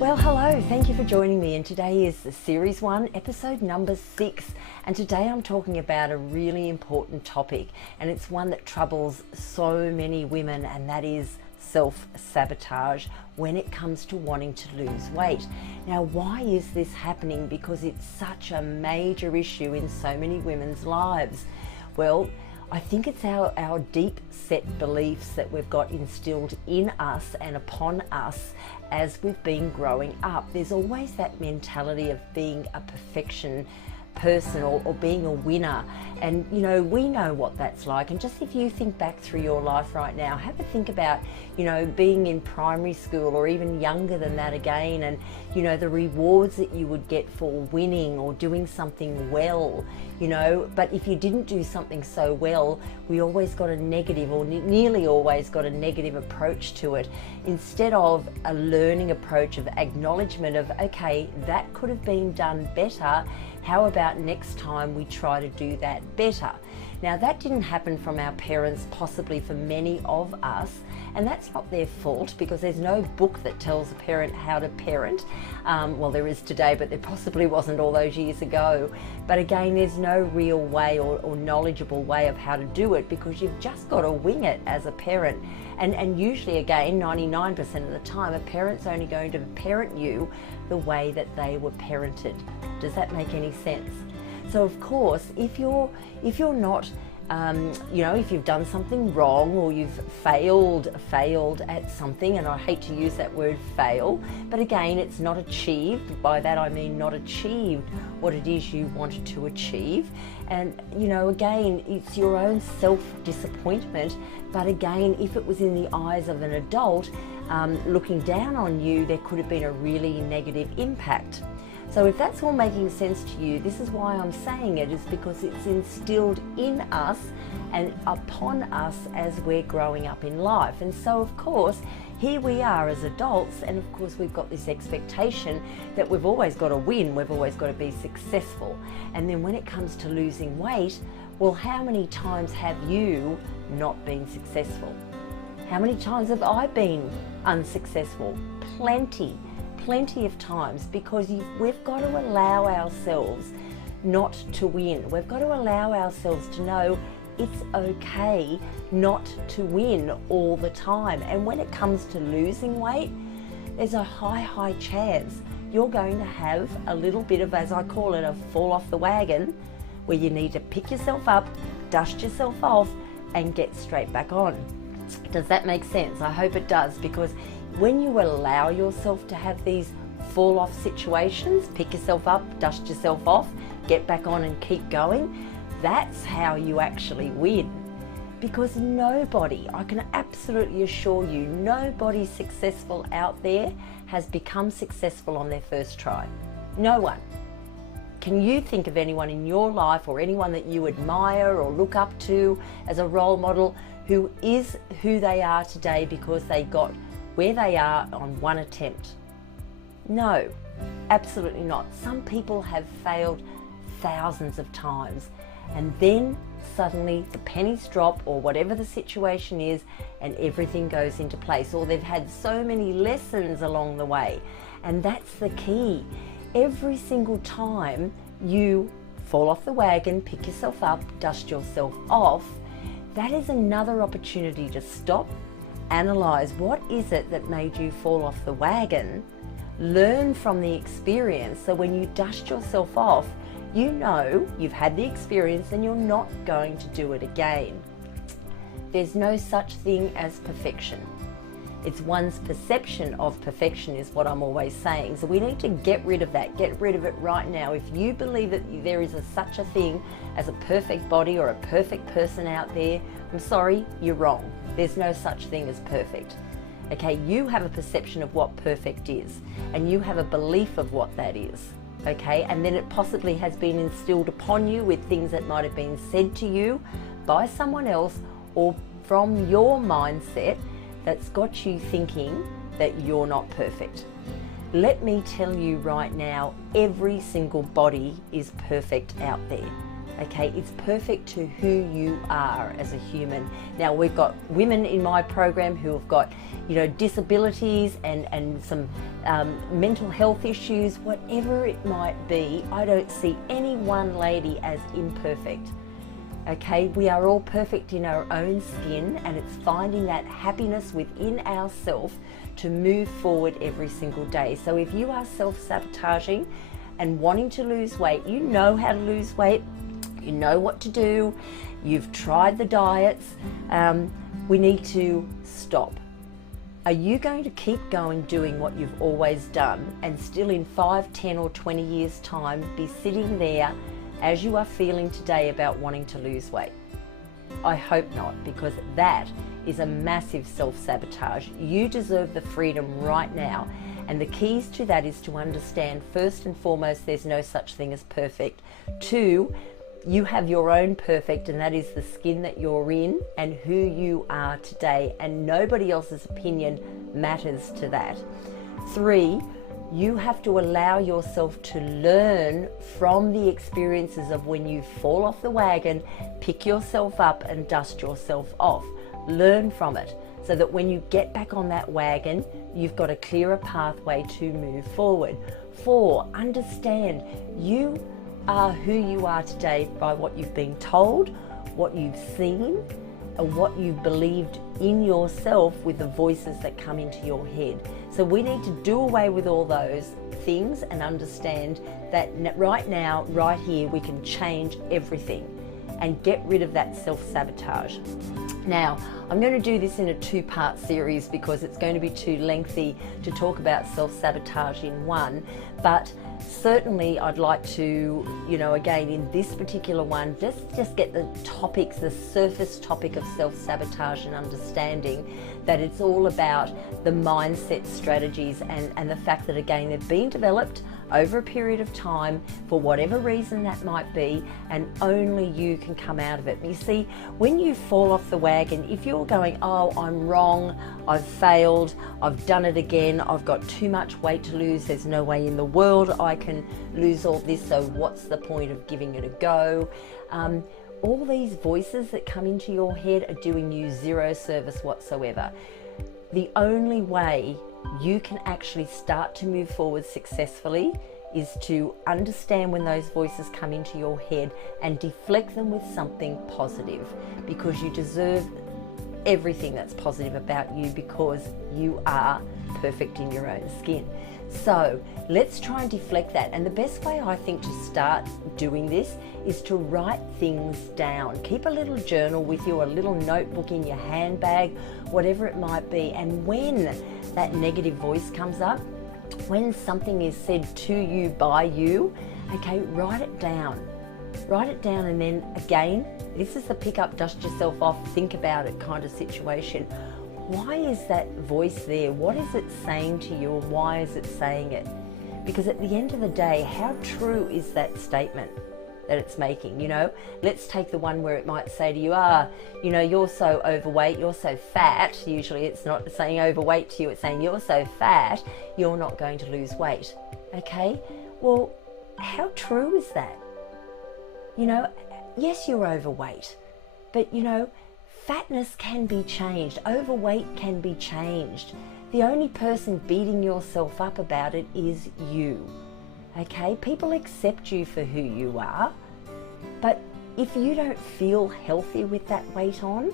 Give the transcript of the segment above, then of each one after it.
Well, hello, thank you for joining me, and today is series 1, episode number 6, and today I'm talking about a really important topic, and it's one that troubles so many women, and that is self-sabotage when it comes to wanting to lose weight. Now, why is this happening? Because it's such a major issue in so many women's lives. Well, I think it's our deep set beliefs that we've got instilled in us and upon us as we've been growing up. There's always that mentality of being a perfection person or being a winner, and you know, we know what that's like. And just if you think back through your life right now, have a think about, you know, being in primary school or even younger than that again, and you know, the rewards that you would get for winning or doing something well, you know. But if you didn't do something so well, we always got a negative, or nearly always got a negative approach to it, instead of a learning approach of acknowledgement of, okay, that could have been done better. How about next time we try to do that better? Now, that didn't happen from our parents, possibly for many of us, and that's not their fault, because there's no book that tells a parent how to parent. Well, there is today, but there possibly wasn't all those years ago. But again, there's no real way or knowledgeable way of how to do it, because you've just got to wing it as a parent. And usually, again, 99% of the time, a parent's only going to parent you the way that they were parented. Does that make any sense? So of course, if you're not, you know, if you've done something wrong, or you've failed at something, and I hate to use that word fail, but again, it's not achieved. By that I mean not achieved what it is you wanted to achieve. And you know, again, it's your own self-disappointment. But again, if it was in the eyes of an adult looking down on you, there could have been a really negative impact. So if that's all making sense to you, this is why I'm saying it, is because it's instilled in us and upon us as we're growing up in life. And so of course, here we are as adults, and of course we've got this expectation that we've always got to win, we've always got to be successful. And then when it comes to losing weight, well, how many times have you not been successful? How many times have I been unsuccessful? Plenty of times, because we've got to allow ourselves not to win. We've got to allow ourselves to know it's okay not to win all the time. And when it comes to losing weight, there's a high chance you're going to have a little bit of, as I call it, a fall off the wagon, where you need to pick yourself up, dust yourself off, and get straight back on. Does that make sense? I hope it does, because when you allow yourself to have these fall off situations, pick yourself up, dust yourself off, get back on and keep going, that's how you actually win. Because nobody, I can absolutely assure you, nobody successful out there has become successful on their first try. No one. Can you think of anyone in your life, or anyone that you admire or look up to as a role model, who is who they are today because they got where they are on one attempt? No, absolutely not. Some people have failed thousands of times, and then suddenly the pennies drop, or whatever the situation is, and everything goes into place. Or they've had so many lessons along the way. And that's the key. Every single time you fall off the wagon, pick yourself up, dust yourself off, that is another opportunity to stop, analyze what is it that made you fall off the wagon, learn from the experience, so when you dust yourself off, you know you've had the experience and you're not going to do it again. There's no such thing as perfection. It's one's perception of perfection is what I'm always saying. So we need to get rid of that, get rid of it right now. If you believe that there is such a thing as a perfect body or a perfect person out there, I'm sorry, you're wrong. There's no such thing as perfect. Okay, you have a perception of what perfect is, and you have a belief of what that is. Okay, and then it possibly has been instilled upon you with things that might have been said to you by someone else, or from your mindset, that's got you thinking that you're not perfect. Let me tell you right now, every single body is perfect out there. Okay, it's perfect to who you are as a human. Now, we've got women in my program who have got, you know, disabilities and some mental health issues, whatever it might be. I don't see any one lady as imperfect. Okay, we are all perfect in our own skin, and it's finding that happiness within ourselves to move forward every single day. So if you are self-sabotaging and wanting to lose weight, you know how to lose weight, you know what to do, you've tried the diets, we need to stop. Are you going to keep going doing what you've always done and still in 5, 10 or 20 years time be sitting there as you are feeling today about wanting to lose weight? I hope not, because that is a massive self-sabotage. You deserve the freedom right now. And the keys to that is to understand, first and foremost, there's no such thing as perfect. 2, you have your own perfect, and that is the skin that you're in and who you are today, and nobody else's opinion matters to that. 3, you have to allow yourself to learn from the experiences of when you fall off the wagon, pick yourself up and dust yourself off. Learn from it so that when you get back on that wagon, you've got a clearer pathway to move forward. 4, understand you are who you are today by what you've been told, what you've seen, and what you've believed in yourself with the voices that come into your head. So we need to do away with all those things and understand that right now, right here, we can change everything and get rid of that self-sabotage. Now, I'm going to do this in a 2-part series because it's going to be too lengthy to talk about self-sabotage in one, but certainly I'd like to, you know, again, in this particular one, just get the topics, the surface topic of self-sabotage and understanding that it's all about the mindset strategies and the fact that, again, they've been developed over a period of time for whatever reason that might be, and only you can come out of it. You see, when you fall off the wagon, if you're going, oh, I'm wrong, I've failed, I've done it again, I've got too much weight to lose, there's no way in the world I can lose all this, so what's the point of giving it a go? All these voices that come into your head are doing you zero service whatsoever. The only way you can actually start to move forward successfully is to understand when those voices come into your head and deflect them with something positive, because you deserve everything that's positive about you, because you are perfect in your own skin. So let's try and deflect that. And the best way I think to start doing this is to write things down. Keep a little journal with you, a little notebook in your handbag, whatever it might be. And when that negative voice comes up, when something is said to you by you, okay, write it down. Write it down, and then again, this is the pick up, dust yourself off, think about it kind of situation. Why is that voice there? What is it saying to you, and why is it saying it? Because at the end of the day, how true is that statement that it's making? You know, let's take the one where it might say to you, you know, you're so overweight, you're so fat. Usually it's not saying overweight to you, it's saying you're so fat, you're not going to lose weight. Okay, well, how true is that? You know, yes, you're overweight, but you know, fatness can be changed, overweight can be changed. The only person beating yourself up about it is you. Okay, people accept you for who you are, but if you don't feel healthy with that weight on,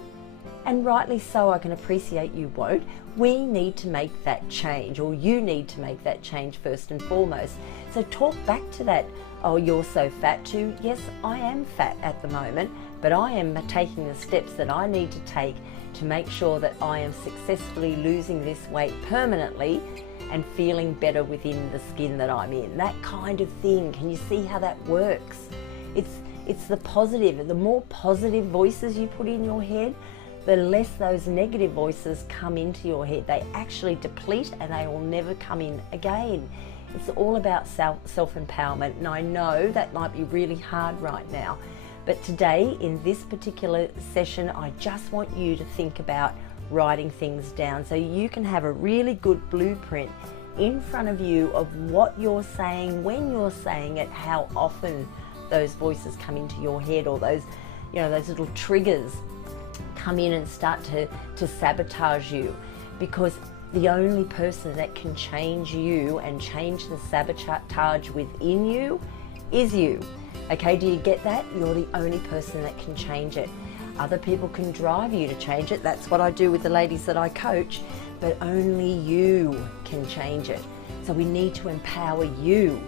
and rightly so, I can appreciate you won't, we need to make that change, or you need to make that change first and foremost. So talk back to that, oh, you're so fat too. Yes, I am fat at the moment, but I am taking the steps that I need to take to make sure that I am successfully losing this weight permanently and feeling better within the skin that I'm in. That kind of thing. Can you see how that works? It's the positive. The more positive voices you put in your head, the less those negative voices come into your head. They actually deplete and they will never come in again. It's all about self-empowerment, and I know that might be really hard right now. But today, in this particular session, I just want you to think about writing things down so you can have a really good blueprint in front of you of what you're saying, when you're saying it, how often those voices come into your head, or those, you know, those little triggers come in and start to sabotage you, because the only person that can change you and change the sabotage within you is you. Okay, do you get that? You're the only person that can change it. Other people can drive you to change it. That's what I do with the ladies that I coach, but only you can change it. So we need to empower you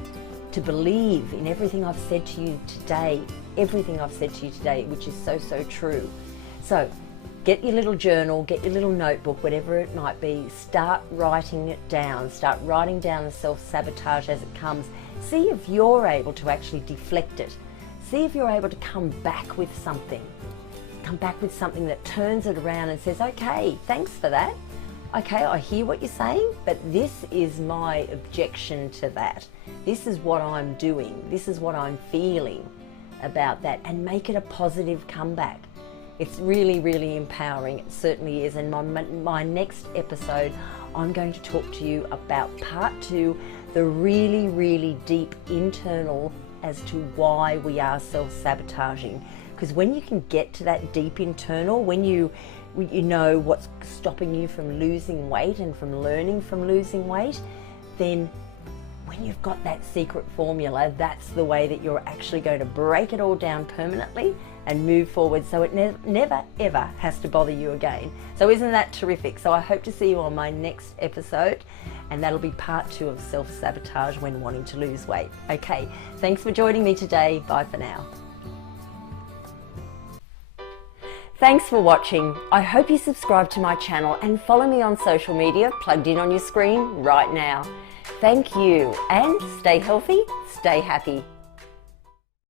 to believe in everything I've said to you today, everything I've said to you today, which is so, so true. So get your little journal, get your little notebook, whatever it might be, start writing it down. Start writing down the self-sabotage as it comes. See if you're able to actually deflect it. See if you're able to come back with something. Come back with something that turns it around and says, okay, thanks for that. Okay, I hear what you're saying, but this is my objection to that. This is what I'm doing. This is what I'm feeling about that, and make it a positive comeback. It's really, really empowering. It certainly is. And my next episode, I'm going to talk to you about part 2, the really, really deep internal as to why we are self-sabotaging. Because when you can get to that deep internal, when you know what's stopping you from losing weight and from learning from losing weight, then when you've got that secret formula, that's the way that you're actually going to break it all down permanently and move forward, so it never ever has to bother you again. So isn't that terrific? So I hope to see you on my next episode, and that'll be part 2 of self-sabotage when wanting to lose weight. Okay, thanks for joining me today. Bye for now. Thanks for watching. I hope you subscribe to my channel and follow me on social media plugged in on your screen right now. Thank you, and stay healthy, stay happy.